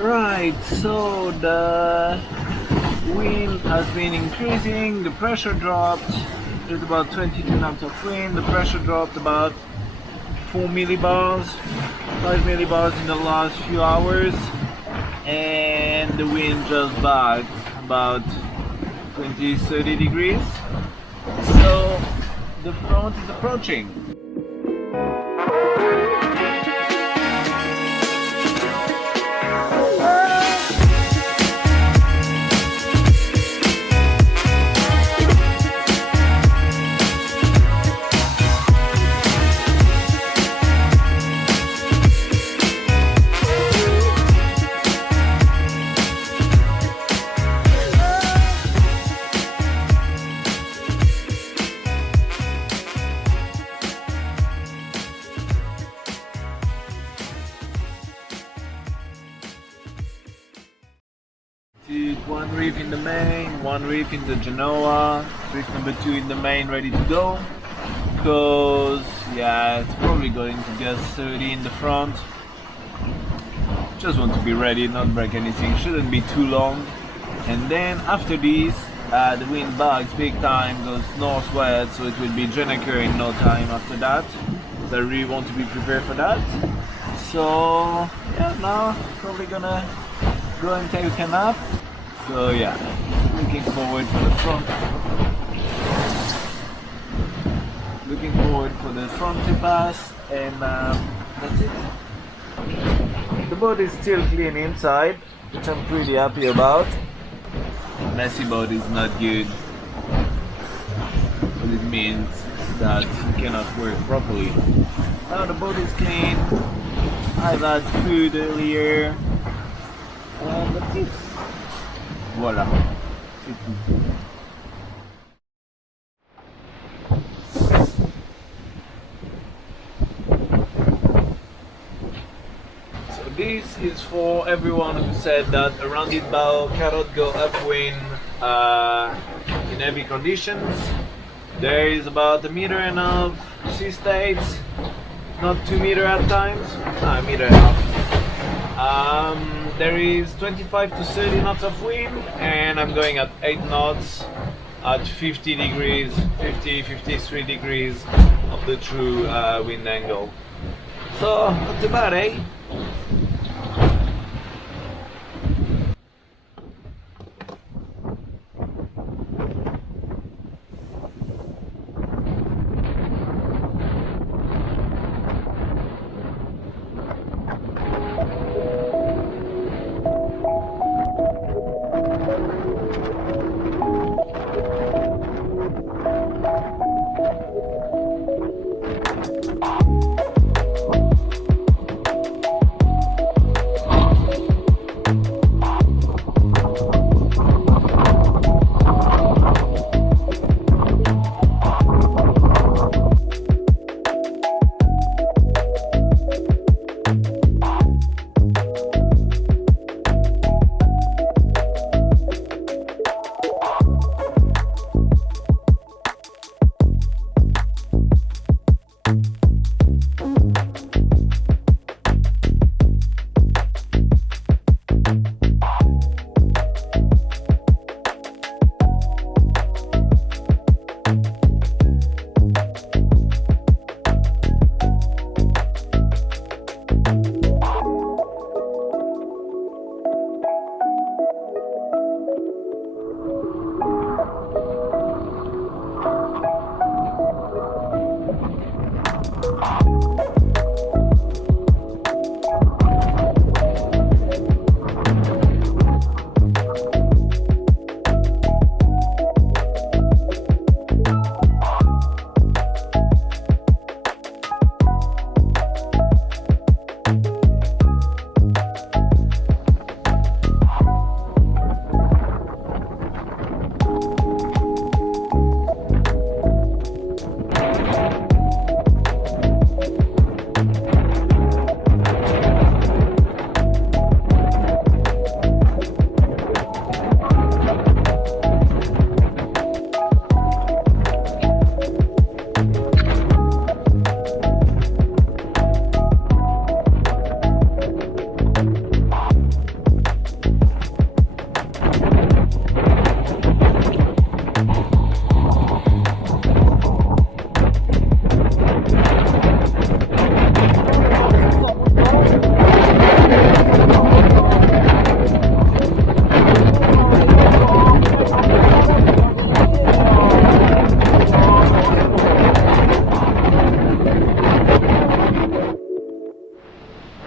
Right, so the wind has been increasing, the pressure dropped, there's about 22 knots of wind, the pressure dropped about 4 millibars, 5 millibars in the last few hours, and the wind just backed about 20-30 degrees, so the front is approaching. One reef in the main, one reef in the Genoa, reef number 2 in the main ready to go, because yeah, it's probably going to get 30 in the front. Just want to be ready, not break anything, shouldn't be too long. And then after this, the wind backs big time, goes northwest, so it will be Genaker in no time after that. So I really want to be prepared for that. So yeah, now probably gonna go and take a nap. So yeah, looking forward for the front. Looking forward for the front to pass, and that's it. The boat is still clean inside, which I'm pretty happy about. Messy boat is not good, but it means that it cannot work properly. Now the boat is clean. I've had food earlier, and that's it. Voilà, c'est tout. So this is for everyone who said that a rounded bow cannot go upwind in heavy conditions. There is about 1.5 meters sea states, not 2 meters at times, no, 1.5 meters. There is 25 to 30 knots of wind, and I'm going at 8 knots at 50 degrees, 53 degrees of the true wind angle. So, not too bad, eh?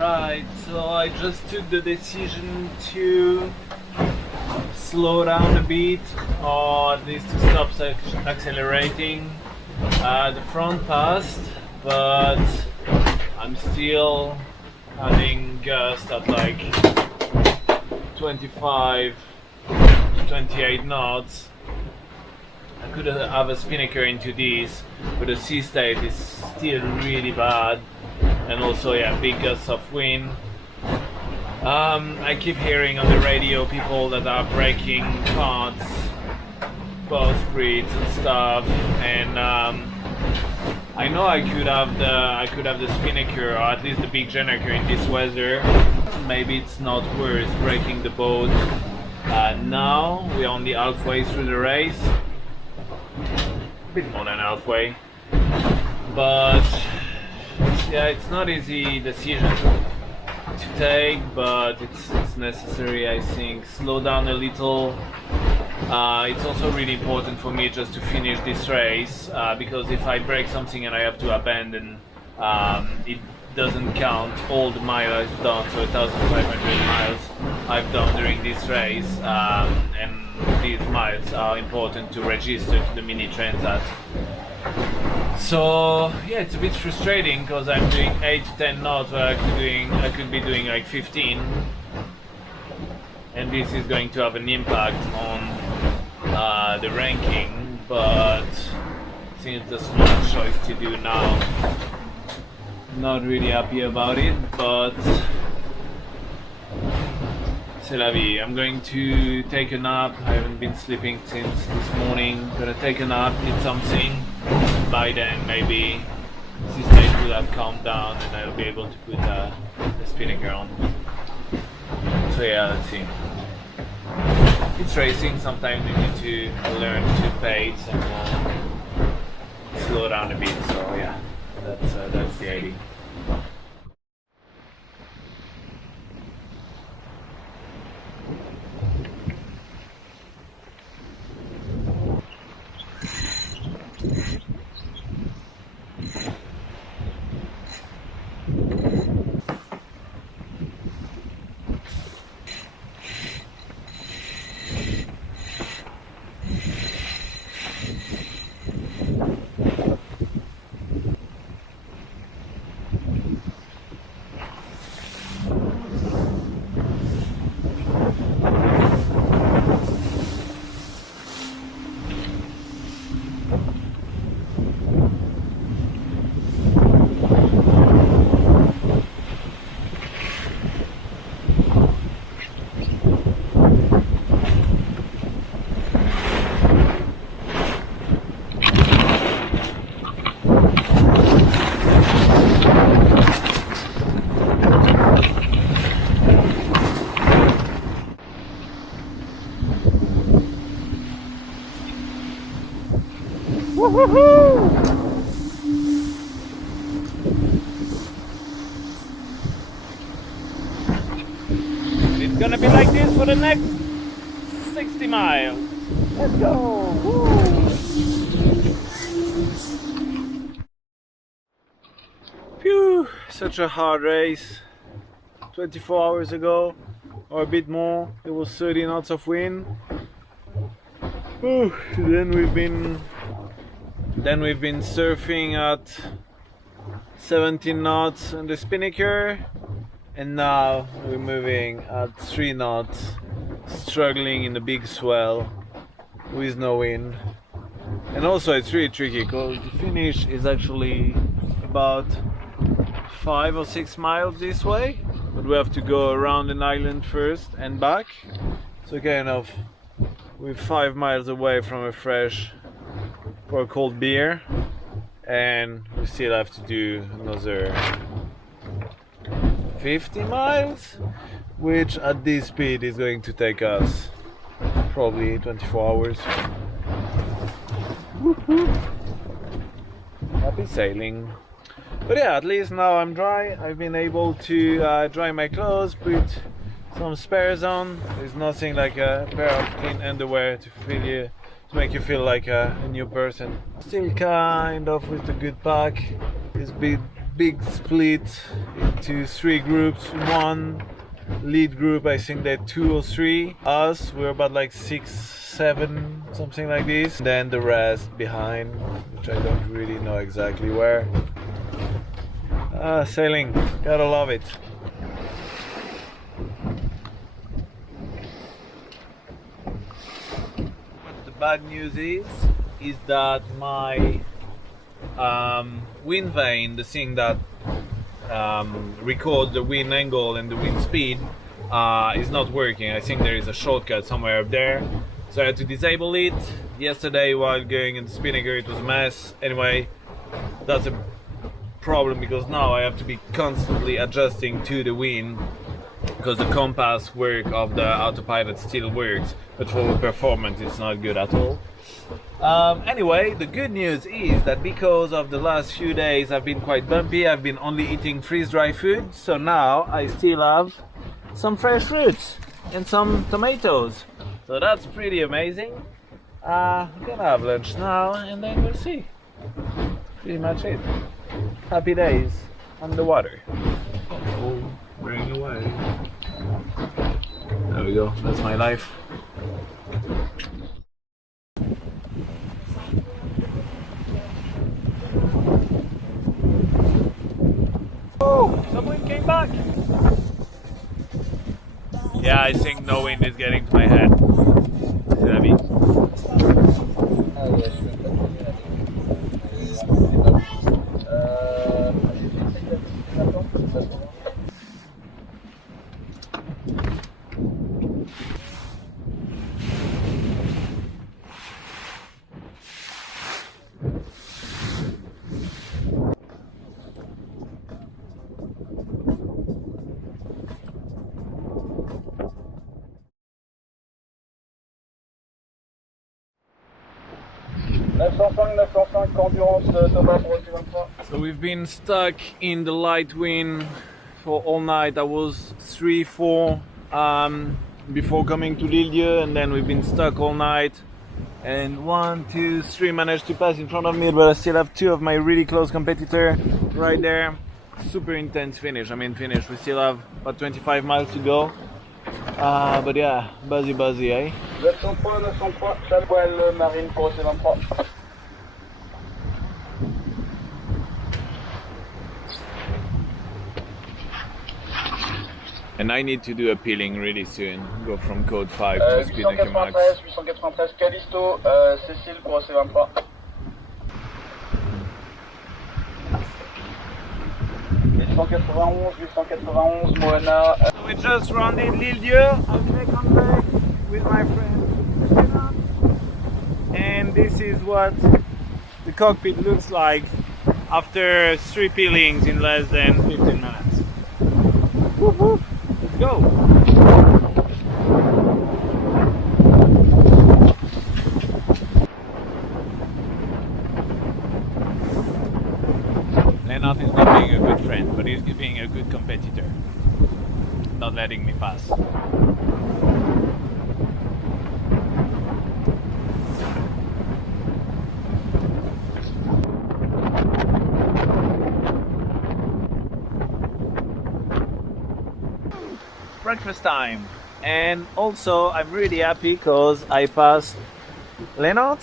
Right, so I just took the decision to slow down a bit, or at least to stop accelerating. The front passed, but I'm still having gust at like 25 to 28 knots. I could have a spinnaker into this, but the sea state is still really bad, and also big gusts of wind. I keep hearing on the radio people that are breaking cards, bowsprits and stuff, and I know I could have the spinnaker, or at least the big gennaker in this weather. Maybe it's not worth breaking the boat. Now we're only halfway through the race, a bit more than halfway, but it's not easy decision to take, but it's necessary, I think. Slow down a little. It's also really important for me just to finish this race, because if I break something and I have to abandon, it doesn't count all the miles I've done, so 1,500 miles I've done during this race, and these miles are important to register to the Mini Transat. So it's a bit frustrating because I'm doing 8 to 10 knots where I could be doing like 15, and this is going to have an impact on the ranking, but since the smart choice to do now, not really happy about it, but c'est la vie. I'm going to take a nap. I haven't been sleeping since this morning. Gonna take a nap, eat something. By then maybe this stage will have calmed down and I'll be able to put the spinnaker on. So let's see. It's racing, sometimes you need to learn to pace and slow down a bit, so that's the idea. It's gonna be like this for the next 60 miles. Let's go! Woo. Phew, such a hard race. 24 hours ago, or a bit more, it was 30 knots of wind. Whew. Then we've been surfing at 17 knots on the spinnaker, and now we're moving at 3 knots, struggling in the big swell with no wind. And also it's really tricky because the finish is actually about 5 or 6 miles this way, but we have to go around an island first and back, so kind of we're 5 miles away from a fresh or a cold beer, and we still have to do another 50 miles, which at this speed is going to take us probably 24 hours. Woo-hoo. Happy sailing. But at least now I'm dry. I've been able to dry my clothes, put some spares on. There's nothing like a pair of clean underwear to make you feel like a new person. Still kind of with a good pack. It's been big split into 3 groups. One lead group, I think they're 2 or 3. Us, we're about like 6, 7, something like this. Then the rest behind, which I don't really know exactly where. Sailing, gotta love it. What the bad news is that my wind vane, the thing that records the wind angle and the wind speed, is not working. I think there is a shortcut somewhere up there, so I had to disable it. Yesterday while going in the Spinnaker it was a mess. Anyway, that's a problem because now I have to be constantly adjusting to the wind, because the compass work of the autopilot still works, but for performance it's not good at all. Anyway, the good news is that because of the last few days I've been quite bumpy, I've been only eating freeze-dry food, so now I still have some fresh fruits and some tomatoes, so that's pretty amazing. I'm gonna have lunch now and then we'll see. Pretty much it. Happy days on the water. Oh, bring away. There we go, that's my life. Oh, someone came back. Yeah, I think no wind is getting to my head. It's heavy. So we've been stuck in the light wind for all night. I was 3, 4 before coming to L'Île-Dieu, and then we've been stuck all night. And 1, 2, 3 managed to pass in front of me, but I still have 2 of my really close competitors right there. Super intense finish. We still have about 25 miles to go. But yeah, buzzy, eh? 903, Chapelle Marine pour C23. And I need to do a peeling really soon. Go from code 5 to Spinnaker Max. 893, Callisto, Cécile pour C23. Moana. So we just rounded L'Île-Dieu. I'll come back with my friend. And this is what the cockpit looks like after 3 peelings in less than 15 minutes. Woo-hoo. Let's go! Lennart is not being a good friend, but he's being a good competitor. Not letting me pass. Breakfast time, and also I'm really happy because I passed Lennart,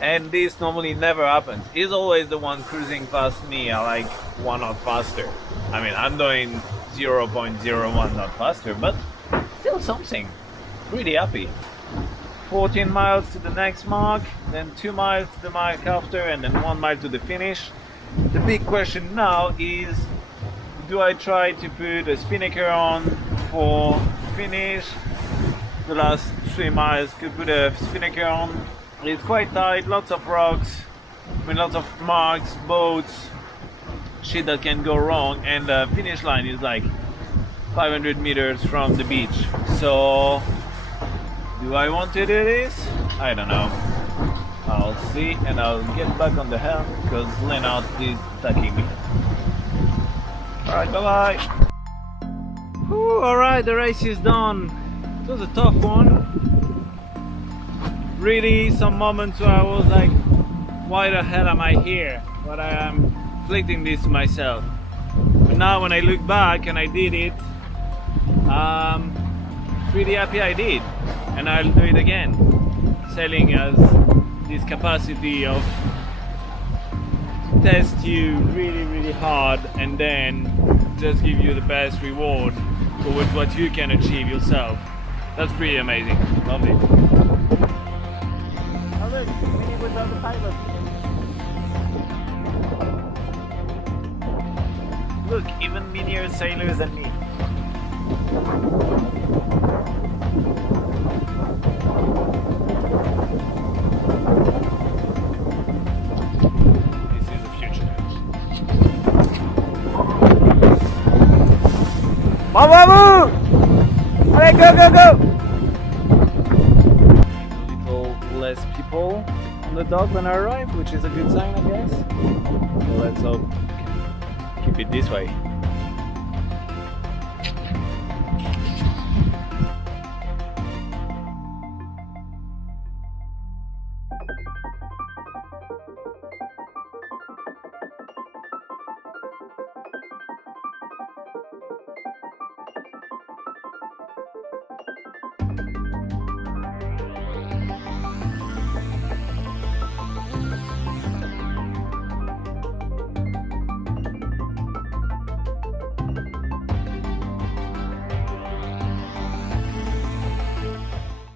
and this normally never happens. He's always the one cruising past me, like 1 knot faster. I'm doing 0.01 knot faster, but still something. Really happy. 14 miles to the next mark, then 2 miles to the mark after, and then 1 mile to the finish. The big question now is, do I try to put a Spinnaker on for finish? The last 3 miles could put a Spinnaker on. It's quite tight, lots of rocks, lots of marks, boats, shit that can go wrong, and the finish line is like 500 meters from the beach. So, do I want to do this? I don't know. I'll see, and I'll get back on the helm because Lennart is attacking me. Alright, bye bye. Alright, the race is done. It was a tough one. Really, some moments where I was like, why the hell am I here? But I am inflicting this to myself. But now when I look back and I did it, pretty happy I did, and I'll do it again. Sailing has this capacity of test you really hard and then just give you the best reward towards what you can achieve yourself. That's pretty amazing. Lovely. Oh look, Minnie was on the pilot. Look, even minier sailors than me. This is the future. Mamamoo! Alright, go, go, go! A little less people on the dock when I arrive, which is a good sign, I guess. So let's hope keep it this way.